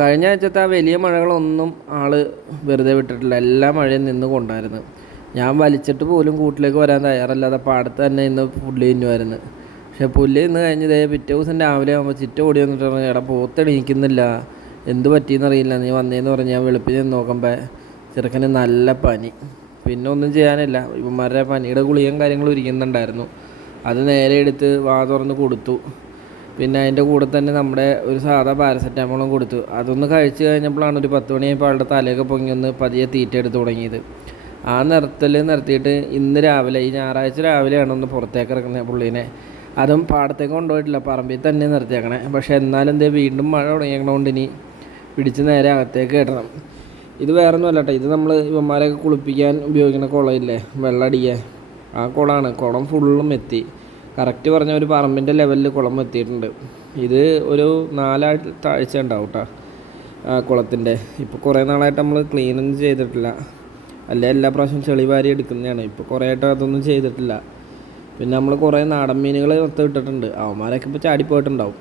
കഴിഞ്ഞ ആഴ്ചത്തെ ആ വലിയ മഴകളൊന്നും ആൾ വെറുതെ വിട്ടിട്ടില്ല. എല്ലാ മഴയും നിന്ന് കൊണ്ടായിരുന്നു. ഞാൻ വലിച്ചിട്ട് പോലും കൂട്ടിലേക്ക് വരാൻ തയ്യാറല്ലാതെ പാടത്ത് തന്നെ ഇന്ന് പുല്ല് തിന്നുമായിരുന്നു. പക്ഷേ പുല്ല് തിന്ന് കഴിഞ്ഞ് പിറ്റേ ദിവസം രാവിലെ ആകുമ്പോൾ ചിറ്റ ഓടി വന്നിട്ട് പറഞ്ഞു, എടാ പോത്ത് എണീക്കുന്നില്ല, എന്ത് പറ്റിയെന്നറിയില്ല, നീ വന്നേന്ന് പറഞ്ഞ് ഞാൻ വെളുപ്പിന് ചെന്ന് നോക്കുമ്പോൾ ചെറുക്കന് നല്ല പനി. പിന്നെ ഒന്നും ചെയ്യാനില്ല, ഇവന്മാരുടെ പനിയുടെ ഗുളികയും കാര്യങ്ങളും ഇരിക്കുന്നുണ്ടായിരുന്നു. അത് നേരെ എടുത്ത് വാ തുറന്ന് കൊടുത്തു. പിന്നെ അതിൻ്റെ കൂടെ തന്നെ നമ്മുടെ ഒരു സാധാ പാരസെറ്റാമോളും കൊടുത്തു. അതൊന്ന് കഴിച്ച് കഴിഞ്ഞപ്പോഴാണ് ഒരു 10 മണിയായപ്പോൾ ആളുടെ തലയൊക്കെ പൊങ്ങി ഒന്ന് പതിയെ തീറ്റ എടുത്ത് തുടങ്ങിയത്. ആ നിർത്തിയിട്ട് ഇന്ന് രാവിലെ, ഈ ഞായറാഴ്ച രാവിലെയാണ് ഒന്ന് പുറത്തേക്ക് ഇറക്കുന്നത് പുള്ളീനെ. അതും പാടത്തേക്ക് കൊണ്ടുപോയിട്ടില്ല, പറമ്പിൽ തന്നെ നിർത്തിയേക്കണേ. പക്ഷേ എന്നാലും വീണ്ടും മഴ തുടങ്ങിയേക്കണോണ്ട് ഇനി പിടിച്ച് നേരെ അകത്തേക്ക് കയറ്റണം. ഇത് വേറെ ഒന്നും അല്ല കേട്ടോ, ഇത് നമ്മൾ ഇവന്മാരെയൊക്കെ കുളിപ്പിക്കാൻ ഉപയോഗിക്കുന്ന കുളമില്ലേ, വെള്ളം അടിക്കാൻ, ആ കുളമാണ്. കുളം ഫുള്ളും എത്തി, കറക്റ്റ് പറഞ്ഞ ഒരു പറമ്പിൻ്റെ ലെവലിൽ കുളം എത്തിയിട്ടുണ്ട്. ഇത് ഒരു 4 ആഴ്ച ഉണ്ടാവും കേട്ടോ ആ കുളത്തിൻ്റെ. ഇപ്പോൾ കുറേ നാളായിട്ട് നമ്മൾ ക്ലീനൊന്നും ചെയ്തിട്ടില്ല, അല്ലെ എല്ലാ പ്രാവശ്യം ചെളി വാരി എടുക്കുന്നതാണ്. ഇപ്പോൾ കുറേ ആയിട്ട് അതൊന്നും ചെയ്തിട്ടില്ല. പിന്നെ നമ്മൾ കുറേ നാടൻ മീനുകൾ നിർത്തി വിട്ടിട്ടുണ്ട്, അവന്മാരൊക്കെ ഇപ്പോൾ ചാടിപ്പോയിട്ടുണ്ടാവും.